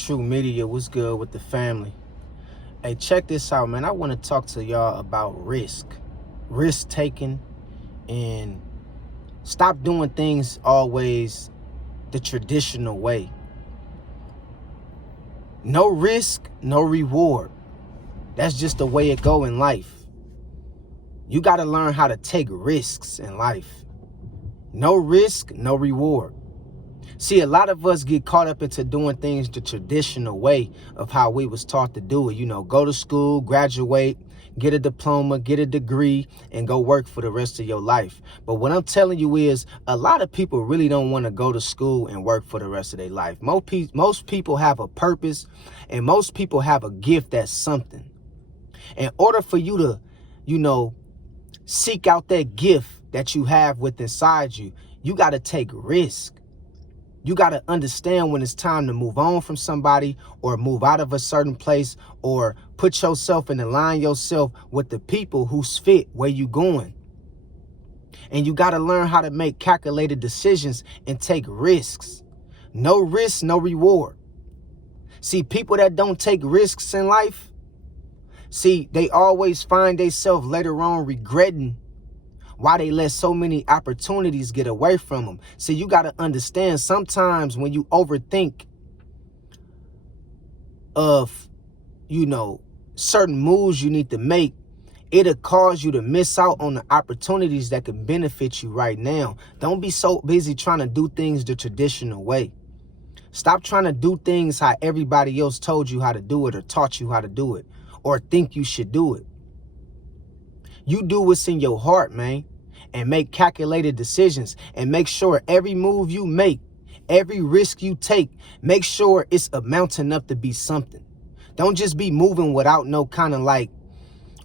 True Media, what's good with the family? Hey, check this out, man. I want to talk to y'all about risk taking, and stop doing things always the traditional way. No risk, no reward. That's just the way it go in life. You got to learn how to take risks in life. No risk, no reward. See, a lot of us get caught up into doing things the traditional way of how we was taught to do it. You know, go to school, graduate, get a diploma, get a degree, and go work for the rest of your life. But what I'm telling you is a lot of people really don't want to go to school and work for the rest of their life. Most people have a purpose, and most people have a gift that's something. In order for you to, seek out that gift that you have within inside you, you got to take risk. You got to understand when it's time to move on from somebody or move out of a certain place or put yourself and align yourself with the people who's fit where you going. And you got to learn how to make calculated decisions and take risks. No risk, no reward. See, people that don't take risks in life, they always find themselves later on regretting why they let so many opportunities get away from them. See, you got to understand, sometimes when you overthink of, certain moves you need to make, it'll cause you to miss out on the opportunities that can benefit you right now. Don't be so busy trying to do things the traditional way. Stop trying to do things how everybody else told you how to do it or taught you how to do it or think you should do it. You do what's in your heart, man, and make calculated decisions, and make sure every move you make, every risk you take, make sure it's amounting up to be something. Don't just be moving without no kind of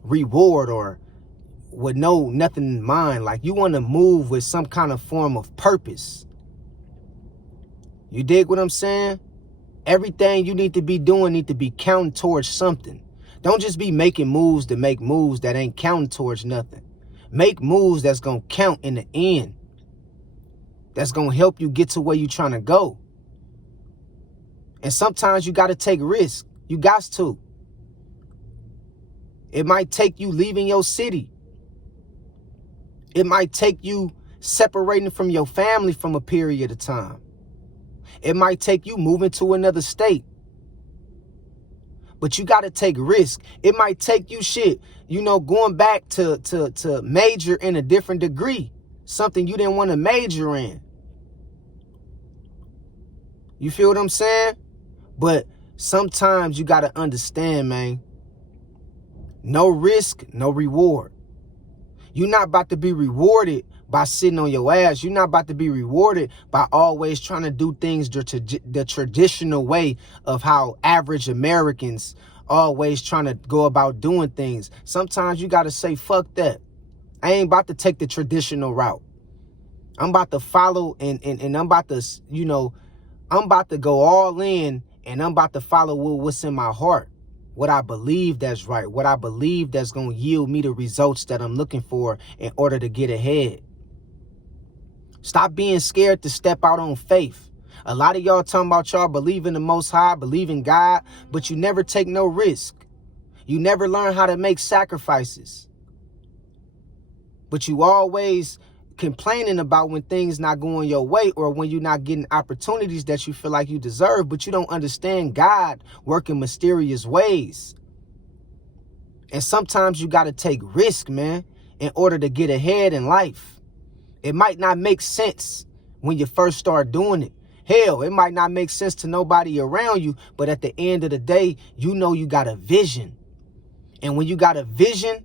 reward or with nothing in mind. You want to move with some kind of form of purpose. You dig what I'm saying? Everything you need to be doing need to be counting towards something. Don't just be making moves to make moves that ain't counting towards nothing. Make moves that's going to count in the end. That's going to help you get to where you're trying to go. And sometimes you got to take risks. You got to. It might take you leaving your city. It might take you separating from your family from a period of time. It might take you moving to another state. But you got to take risk. It might take you going back to major in a different degree, something you didn't want to major in. You feel what I'm saying? But sometimes you got to understand, man, no risk, no reward. You're not about to be rewarded by sitting on your ass. You're not about to be rewarded by always trying to do things the traditional way of how average Americans always trying to go about doing things. Sometimes you got to say, fuck that. I ain't about to take the traditional route. I'm about to follow and I'm about to, I'm about to go all in, and I'm about to follow what's in my heart. What I believe that's right. What I believe that's going to yield me the results that I'm looking for in order to get ahead. Stop being scared to step out on faith. A lot of y'all talking about y'all believe in the Most High, believe in God, but you never take no risk. You never learn how to make sacrifices. But you always complaining about when things not going your way or when you're not getting opportunities that you feel like you deserve, but you don't understand God working mysterious ways. And sometimes you got to take risk, man, in order to get ahead in life. It might not make sense when you first start doing it. Hell, it might not make sense to nobody around you, but at the end of the day, you got a vision. And when you got a vision,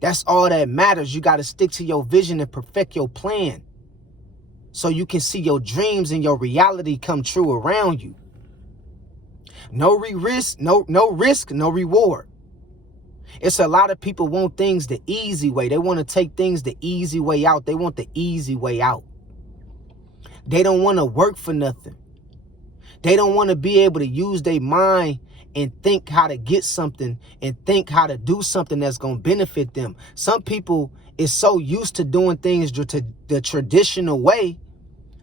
that's all that matters. You got to stick to your vision and perfect your plan so you can see your dreams and your reality come true around you. No risk, no reward. It's a lot of people want things the easy way. They want to take things the easy way out. They want the easy way out. They don't want to work for nothing. They don't want to be able to use their mind and think how to get something and think how to do something that's going to benefit them. Some people is so used to doing things the traditional way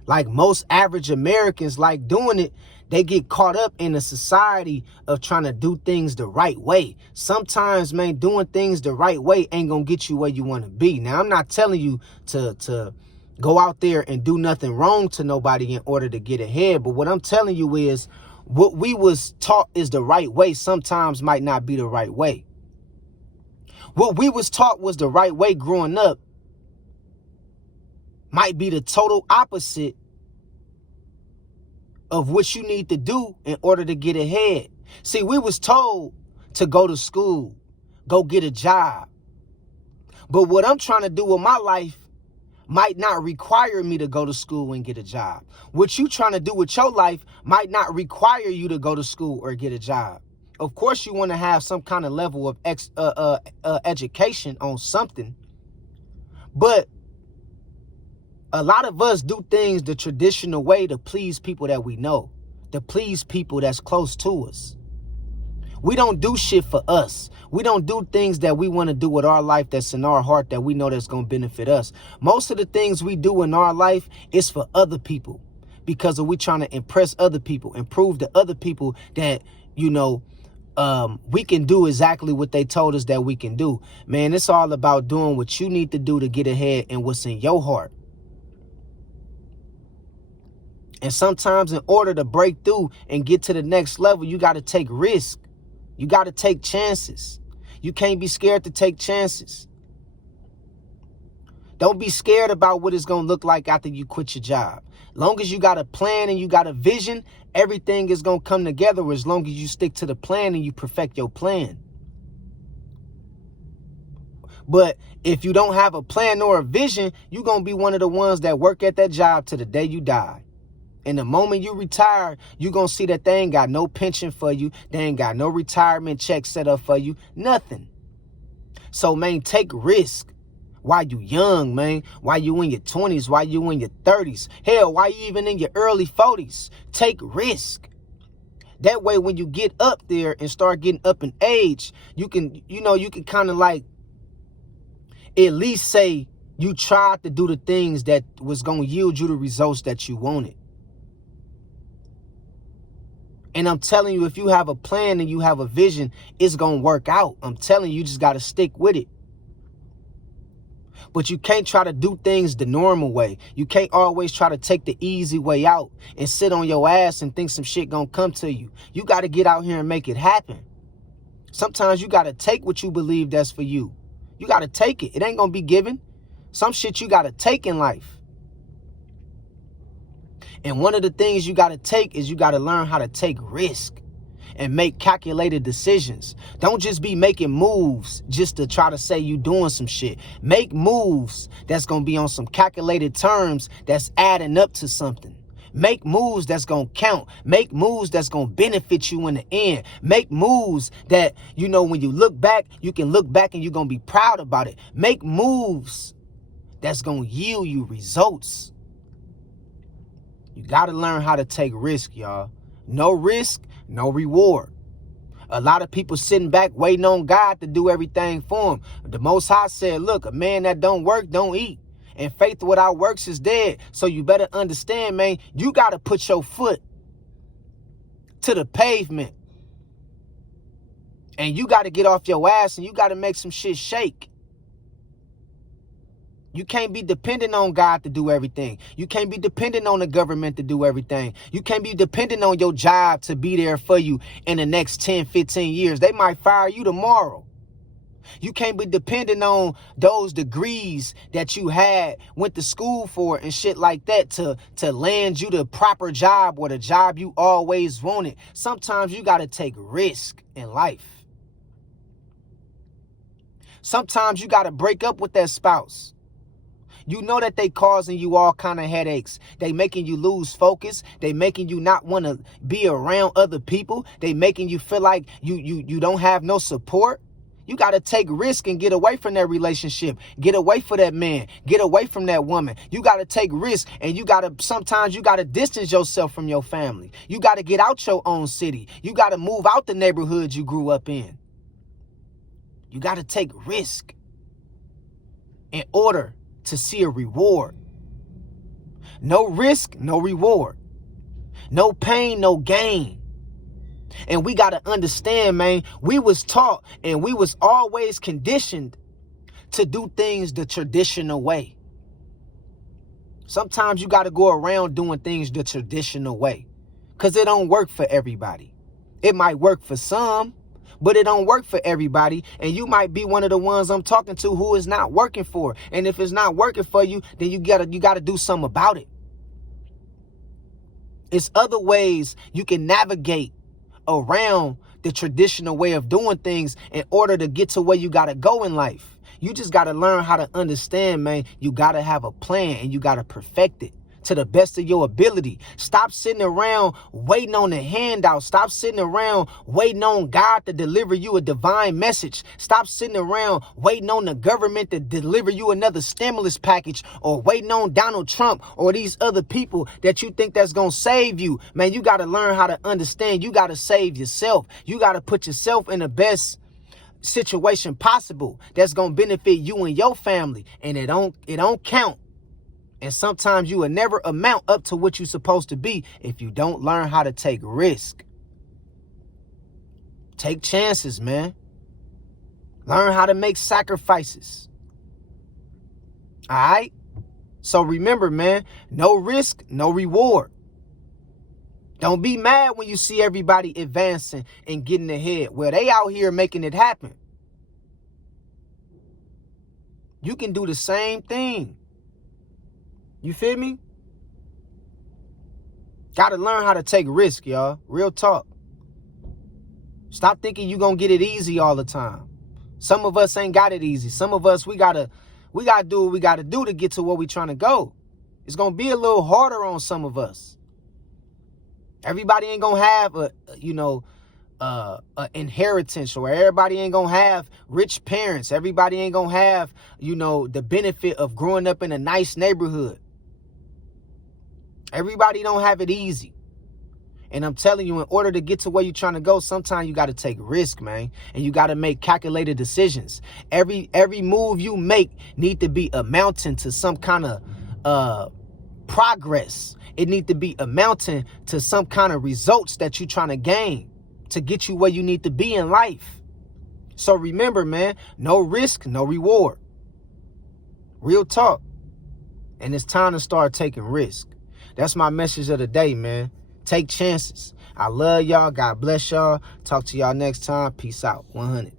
Like most average Americans like doing it, they get caught up in a society of trying to do things the right way. Sometimes, man, doing things the right way ain't gonna get you where you want to be. Now, I'm not telling you to go out there and do nothing wrong to nobody in order to get ahead. But what I'm telling you is what we was taught is the right way sometimes might not be the right way. What we was taught was the right way growing up might be the total opposite of what you need to do in order to get ahead. See, we was told to go to school, go get a job. But what I'm trying to do with my life might not require me to go to school and get a job. What you trying to do with your life might not require you to go to school or get a job. Of course, you want to have some kind of level of education on something. But a lot of us do things the traditional way to please people that we know, to please people that's close to us. We don't do shit for us. We don't do things that we want to do with our life that's in our heart that we know that's going to benefit us. Most of the things we do in our life is for other people because we trying to impress other people and prove to other people that, you know, we can do exactly what they told us that we can do. Man, it's all about doing what you need to do to get ahead and what's in your heart. And sometimes in order to break through and get to the next level, you got to take risks. You got to take chances. You can't be scared to take chances. Don't be scared about what it's going to look like after you quit your job. Long as you got a plan and you got a vision, everything is going to come together as long as you stick to the plan and you perfect your plan. But if you don't have a plan or a vision, you're going to be one of the ones that work at that job till the day you die. And the moment you retire, you're going to see that they ain't got no pension for you. They ain't got no retirement check set up for you. Nothing. So, man, take risk while you young, man. While you in your 20s, while you in your 30s. Hell, while you even in your early 40s. Take risk. That way, when you get up there and start getting up in age, you can, you can kind of like at least say you tried to do the things that was going to yield you the results that you wanted. And I'm telling you, if you have a plan and you have a vision, it's going to work out. I'm telling you, you just got to stick with it. But you can't try to do things the normal way. You can't always try to take the easy way out and sit on your ass and think some shit going to come to you. You got to get out here and make it happen. Sometimes you got to take what you believe that's for you. You got to take it. It ain't going to be given. Some shit you got to take in life. And one of the things you got to take is you got to learn how to take risk and make calculated decisions. Don't just be making moves just to try to say you doing some shit. Make moves that's going to be on some calculated terms that's adding up to something. Make moves that's going to count. Make moves that's going to benefit you in the end. Make moves that, when you look back, you can look back and you're going to be proud about it. Make moves that's going to yield you results. You got to learn how to take risk, y'all. No risk, no reward. A lot of people sitting back waiting on God to do everything for them. The Most High said, look, a man that don't work, don't eat. And faith without works is dead. So you better understand, man, you got to put your foot to the pavement. And you got to get off your ass and you got to make some shit shake. You can't be dependent on God to do everything. You can't be dependent on the government to do everything. You can't be dependent on your job to be there for you in the next 10, 15 years. They might fire you tomorrow. You can't be dependent on those degrees that you went to school for and shit like that to land you the proper job or the job you always wanted. Sometimes you got to take risk in life. Sometimes you got to break up with that spouse. You know that they causing you all kind of headaches. They making you lose focus. They making you not want to be around other people. They making you feel like you don't have no support. You got to take risk and get away from that relationship. Get away from that man. Get away from that woman. You got to take risk, and sometimes you got to distance yourself from your family. You got to get out your own city. You got to move out the neighborhood you grew up in. You got to take risk in order to see a reward. No risk, no reward. No pain, no gain. And we got to understand, man, we was taught and we was always conditioned to do things the traditional way. Sometimes you got to go around doing things the traditional way because it don't work for everybody. It might work for some, but it don't work for everybody. And you might be one of the ones I'm talking to who is not working for. And if it's not working for you, then you gotta do something about it. It's other ways you can navigate around the traditional way of doing things in order to get to where you got to go in life. You just got to learn how to understand, man. You got to have a plan and you got to perfect it to the best of your ability. Stop sitting around waiting on the handout. Stop sitting around waiting on God to deliver you a divine message. Stop sitting around waiting on the government to deliver you another stimulus package, or waiting on Donald Trump or these other people that you think that's going to save you. Man, you got to learn how to understand. You got to save yourself. You got to put yourself in the best situation possible that's going to benefit you and your family. And it don't count. And sometimes you will never amount up to what you're supposed to be if you don't learn how to take risk. Take chances, man. Learn how to make sacrifices. All right? So remember, man, no risk, no reward. Don't be mad when you see everybody advancing and getting ahead. Well, they out here making it happen. You can do the same thing. You feel me? Got to learn how to take risk, y'all. Real talk. Stop thinking you're going to get it easy all the time. Some of us ain't got it easy. Some of us, we got to do what we got to do to get to where we trying to go. It's going to be a little harder on some of us. Everybody ain't going to have a inheritance, or everybody ain't gonna have rich parents. Everybody ain't gonna have, the benefit of growing up in a nice neighborhood. Everybody don't have it easy. And I'm telling you, in order to get to where you're trying to go, sometimes you got to take risk, man. And you got to make calculated decisions. Every move you make need to be amounting to some kind of progress. It need to be amounting to some kind of results that you're trying to gain to get you where you need to be in life. So remember, man, no risk, no reward. Real talk. And it's time to start taking risk. That's my message of the day, man. Take chances. I love y'all. God bless y'all. Talk to y'all next time. Peace out. 100.